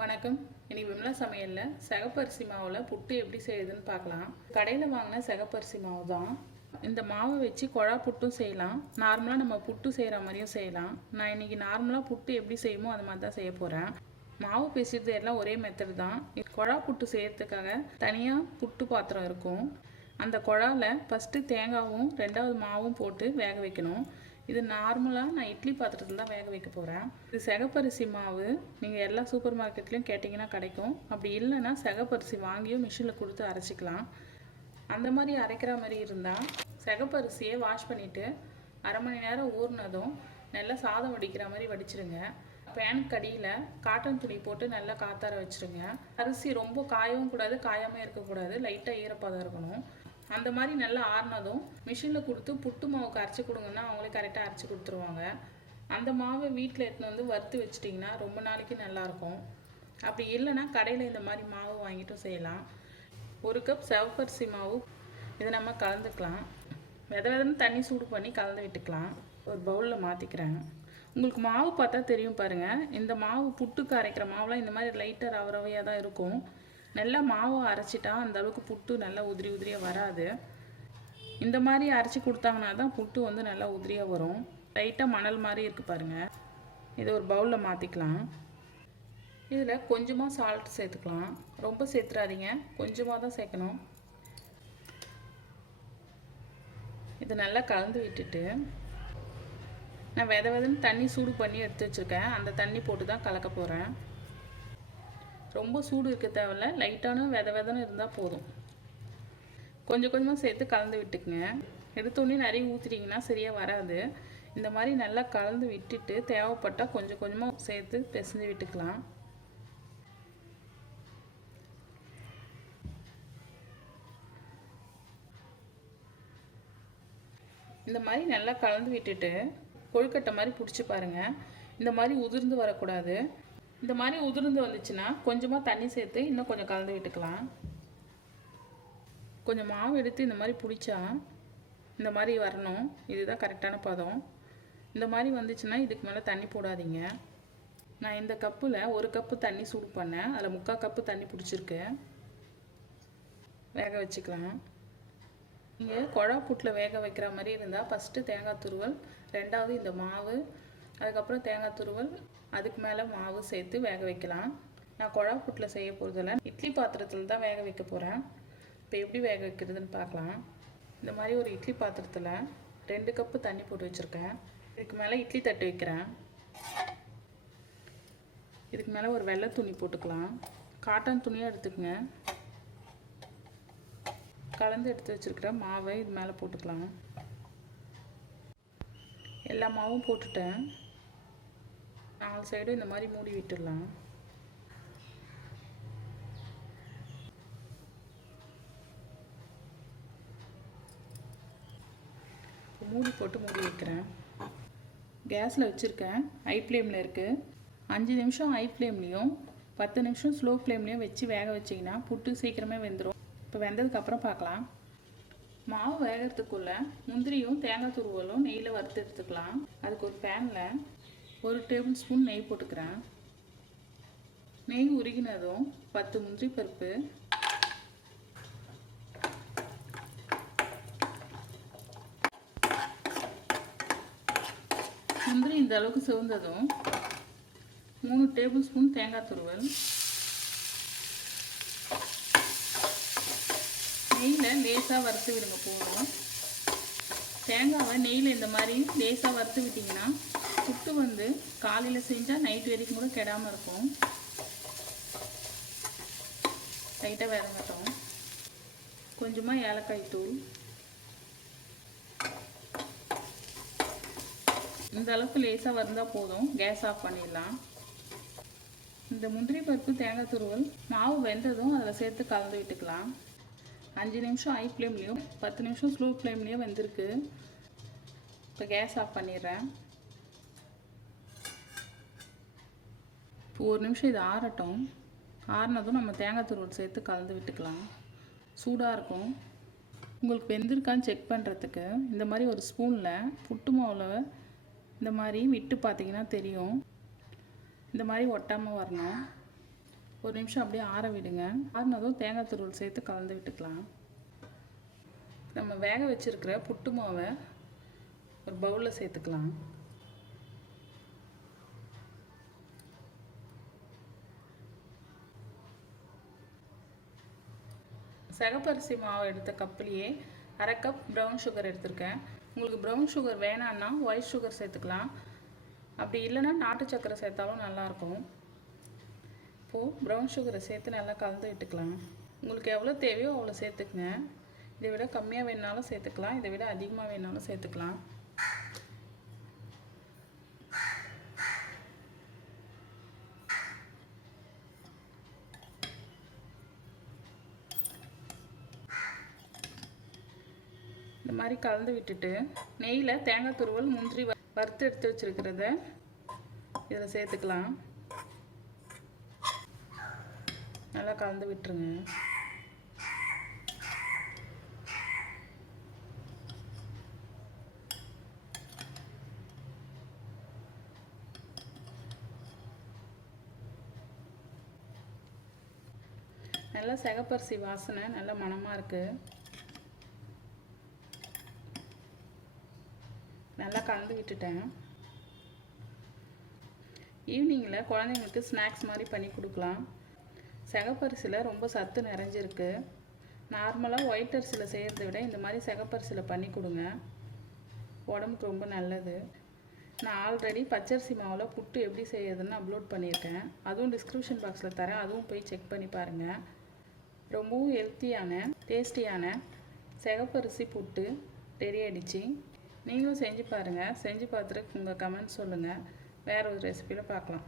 வணக்கம். இன்னைக்கு விமலா சமையலில் சிகப்பரிசி மாவில் புட்டு எப்படி செய்யுதுன்னு பார்க்கலாம். கடையில் வாங்கின சிகப்பரிசி மாவு தான். இந்த மாவை வச்சு குழா புட்டும் செய்யலாம், நார்மலாக நம்ம புட்டு செய்கிற மாதிரியும் செய்யலாம். நான் இன்றைக்கி நார்மலாக புட்டு எப்படி செய்யுமோ அது மாதிரி தான் செய்ய போகிறேன். மாவு பேசுறது எல்லாம் ஒரே மெத்தட் தான். குழா புட்டு செய்யறதுக்காக தனியாக புட்டு பாத்திரம் இருக்கும். அந்த குழாவில் ஃபஸ்ட்டு தேங்காவும் ரெண்டாவது மாவும் போட்டு வேக வைக்கணும். இது நார்மலாக நான் இட்லி பாத்திரத்தில் தான் வேக வைக்க போகிறேன். இது சிகப்பரிசி மாவு. நீங்கள் எல்லா சூப்பர் மார்க்கெட்லேயும் கேட்டிங்கன்னா கிடைக்கும். அப்படி இல்லைன்னா சிகப்பரிசி வாங்கியும் மிஷினில் கொடுத்து அரைச்சிக்கலாம். அந்த மாதிரி அரைக்கிற மாதிரி இருந்தால் சிகப்பரிசியை வாஷ் பண்ணிவிட்டு அரை மணி நேரம் ஊறினதும் நல்லா சாதம் வடிக்கிற மாதிரி வடிச்சிடுங்க. பேனுக்கு அடியில் காட்டன் துணி போட்டு நல்லா காத்தார வச்சுருங்க. அரிசி ரொம்ப காயவும் கூடாது, காயாமல் இருக்கக்கூடாது, லைட்டாக ஈரப்பதம் இருக்கணும். அந்த மாதிரி நல்லா ஆறினதும் மிஷினில் கொடுத்து புட்டு மாவுக்கு அரைச்சி கொடுங்கன்னா அவங்களே கரெக்டாக அரைச்சி கொடுத்துருவாங்க. அந்த மாவை வீட்டில் எடுத்துன்னு வந்து வறுத்து வச்சிட்டிங்கன்னா ரொம்ப நாளைக்கு நல்லாயிருக்கும். அப்படி இல்லைன்னா கடையில் இந்த மாதிரி மாவு வாங்கிட்டும் செய்யலாம். 1 கப் சிவப்பரிசி மாவு இதை நம்ம கலந்துக்கலாம். விதன்னு தண்ணி சூடு பண்ணி கலந்து விட்டுக்கலாம். ஒரு பவுலில் மாற்றிக்கிறேன். உங்களுக்கு மாவு பார்த்தா தெரியும் பாருங்கள். இந்த மாவு புட்டுக்கு அரைக்கிற மாவுலாம் இந்த மாதிரி லைட்டாக ரவையாக தான் இருக்கும். நல்லா மாவை அரைச்சிட்டா அந்த அளவுக்கு புட்டு நல்லா உதிரி உதிரியாக வராது. இந்த மாதிரி அரைச்சி கொடுத்தாங்கன்னா தான் புட்டு வந்து நல்லா உதிரியாக வரும். லைட்டாக மணல் மாதிரி இருக்குது பாருங்கள். இதை ஒரு பவுலில் மாற்றிக்கலாம். இதில் கொஞ்சமாக சால்ட் சேர்த்துக்கலாம். ரொம்ப சேர்த்துறாதீங்க, கொஞ்சமாக தான் சேர்க்கணும். இதை நல்லா கலந்து விட்டுட்டு நான் விதன்னு தண்ணி சூடு பண்ணி எடுத்து வச்சுருக்கேன். அந்த தண்ணி போட்டு தான் கலக்க போகிறேன். ரொம்ப சூடு இருக்க தேவையில்ல, லைட்டான விதன்னு இருந்தால் போதும். கொஞ்சம் கொஞ்சமாக சேர்த்து கலந்து விட்டுக்குங்க. எடுத்தோடனே நிறைய ஊற்றிட்டிங்கன்னா சரியாக வராது. இந்த மாதிரி நல்லா கலந்து விட்டுட்டு தேவைப்பட்டால் கொஞ்சம் கொஞ்சமாக சேர்த்து பிசைஞ்சு விட்டுக்கலாம். இந்த மாதிரி நல்லா கலந்து விட்டுட்டு கொழுக்கட்டை மாதிரி பிடிச்சி பாருங்கள். இந்த மாதிரி உதிர்ந்து வரக்கூடாது. இந்த மாதிரி உதிர்ந்து வந்துச்சுன்னா கொஞ்சமாக தண்ணி சேர்த்து இன்னும் கொஞ்சம் கலந்து விட்டுக்கலாம். கொஞ்சம் மாவு எடுத்து இந்த மாதிரி பிடிச்சா இந்த மாதிரி வரணும். இதுதான் கரெக்டான பதம். இந்த மாதிரி வந்துச்சுன்னா இதுக்கு மேலே தண்ணி போடாதீங்க. நான் இந்த கப்பில் 1 கப்பு தண்ணி சூடு பண்ணேன். அதில் 3/4 கப்பு தண்ணி பிடிச்சிருக்கு. வேக வச்சுக்கலாம். நீங்கள் குழா புட்டில் வேக வைக்கிற மாதிரி இருந்தால் ஃபஸ்ட்டு தேங்காய் துருவல், ரெண்டாவது இந்த மாவு, அதுக்கப்புறம் தேங்காய் துருவல், அதுக்கு மேலே மாவு சேர்த்து வேக வைக்கலாம். நான் குழா புட்டில் செய்ய போகிறதில்ல, இட்லி பாத்திரத்தில் தான் வேக வைக்க போகிறேன். இப்போ எப்படி வேக வைக்கிறதுன்னு பார்க்கலாம். இந்த மாதிரி ஒரு இட்லி பாத்திரத்தில் 2 கப்பு தண்ணி போட்டு வச்சுருக்கேன். இதுக்கு மேலே இட்லி தட்டு வைக்கிறேன். இதுக்கு மேலே ஒரு வெள்ளை துணி போட்டுக்கலாம். காட்டன் துணியாக எடுத்துக்கங்க. கலந்து எடுத்து வச்சுருக்கிற மாவை இது மேலே போட்டுக்கலாம். எல்லா மாவும் போட்டுட்டேன். 4 சைடும் இந்த மாதிரி மூடி விட்டுடலாம். மூடி போட்டு மூடி வைக்கிறேன். கேஸில் வச்சுருக்கேன். ஹை ஃப்ளேமில் இருக்குது. 5 நிமிஷம் ஹை ஃப்ளேம்லேயும் 10 நிமிஷம் ஸ்லோ ஃப்ளேம்லேயும் வச்சு வேக வச்சிங்கன்னா புட்டு சீக்கிரமே வெந்துடும். இப்போ வெந்ததுக்கப்புறம் பார்க்கலாம். மாவு வேகிறதுக்குள்ளே முந்திரியும் தேங்காய் துருவலும் நெய்யில் வறுத்து எடுத்துக்கலாம். அதுக்கு ஒரு பேனில் 1 டேபிள் ஸ்பூன் நெய் போட்டுக்கிறேன். நெய் உருகினதும் 10 முந்திரி பருப்பு, முந்திரி இந்த அளவுக்கு சிவந்ததும் 3 டேபிள் ஸ்பூன் தேங்காய் துருவல், நெய்யில் லேசாக வறுத்து விடுங்க போதும். தேங்காவை நெய்யில் இந்த மாதிரி லேசாக வறுத்து விட்டிங்கன்னா புட்டு வந்து காலையில் செஞ்சால் நைட் வரைக்கும் கூட கெடாமல் இருக்கும். லைட்டாக வதங்கட்டும். கொஞ்சமாக ஏலக்காய் தூள். இந்த அளவுக்கு லேசாக வந்தால் போதும். கேஸ் ஆஃப் பண்ணிடலாம். இந்த முந்திரி பருப்பு தேங்காய் துருவல் மாவு வெந்ததும் அதில் சேர்த்து கலந்து விட்டுக்கலாம். 5 நிமிஷம் ஹை ஃப்ளேம்லேயும் 10 நிமிஷம் ஸ்லோ ஃப்ளேம்லேயும் வெந்திருக்கு. இப்போ கேஸ் ஆஃப் பண்ணிடுறேன். இப்போ 1 நிமிஷம் இது ஆறட்டும். ஆறினதும் நம்ம தேங்காய் துருவல் சேர்த்து கலந்து விட்டுக்கலாம். சூடாக இருக்கும். உங்களுக்கு வெந்திருக்கான்னு செக் பண்ணுறதுக்கு இந்த மாதிரி ஒரு ஸ்பூனில் புட்டு மாவில் இந்த மாதிரி விட்டு பார்த்தீங்கன்னா தெரியும். இந்த மாதிரி ஒட்டாமல் வரணும். ஒரு நிமிஷம் அப்படியே ஆற விடுங்க. ஆறினதும் தேங்காய் துருவல் சேர்த்து கலந்து விட்டுக்கலாம். நம்ம வேக வச்சுருக்கிற புட்டு மாவை ஒரு பவுலில் சேர்த்துக்கலாம். சிகப்பரிசி மாவு எடுத்த கப்லேயே அரை கப் ப்ரௌன் சுகர் எடுத்திருக்கேன். உங்களுக்கு ப்ரௌன் சுகர் வேணான்னா ஒயிட் சுகர் சேர்த்துக்கலாம். அப்படி இல்லைன்னா நாட்டு சக்கரை சேர்த்தாலும் நல்லாயிருக்கும். இப்போது ப்ரௌன் சுகரை சேர்த்து நல்லா கலந்து விட்டுக்கலாம். உங்களுக்கு எவ்வளோ தேவையோ அவ்வளோ சேர்த்துக்குங்க. இதை விட கம்மியாக வேணாலும் சேர்த்துக்கலாம், இதை விட அதிகமாக வேணாலும் சேர்த்துக்கலாம். இந்த மாதிரி கலந்து விட்டுட்டு நெய்யில் தேங்காய் துருவல் முந்திரி வறுத்து எடுத்து வச்சுருக்கிறத இதில் சேர்த்துக்கலாம். நல்லா கலந்து விட்டுருங்க. நல்லா சிகப்பரிசி வாசனை நல்ல மணமாக இருக்குது. நல்லா கலந்து விட்டுட்டேன். ஈவினிங்கில் குழந்தைங்களுக்கு ஸ்நாக்ஸ் மாதிரி பண்ணி கொடுக்கலாம். சிகப்பரிசியில் ரொம்ப சத்து நிறைஞ்சிருக்கு. நார்மலாக ஒயிட் அரிசியில் செய்கிறத விட இந்த மாதிரி சிகப்பரிசியில் பண்ணி கொடுங்க, உடம்புக்கு ரொம்ப நல்லது. நான் ஆல்ரெடி பச்சரிசி மாவில் புட்டு எப்படி செய்யறதுன்னு அப்லோட் பண்ணியிருக்கேன். அதுவும் டிஸ்கிரிப்ஷன் பாக்ஸில் தரேன், அதுவும் போய் செக் பண்ணி பாருங்கள். ரொம்பவும் ஹெல்த்தியான டேஸ்டியான சிகப்பரிசி புட்டு ரெடி ஆகிடுச்சு. நீங்களும் செஞ்சு பாருங்கள். செஞ்சு பார்த்துட்டு உங்கள் கமெண்ட் சொல்லுங்கள். வேறு ஒரு ரெசிபியில் பார்க்கலாம்.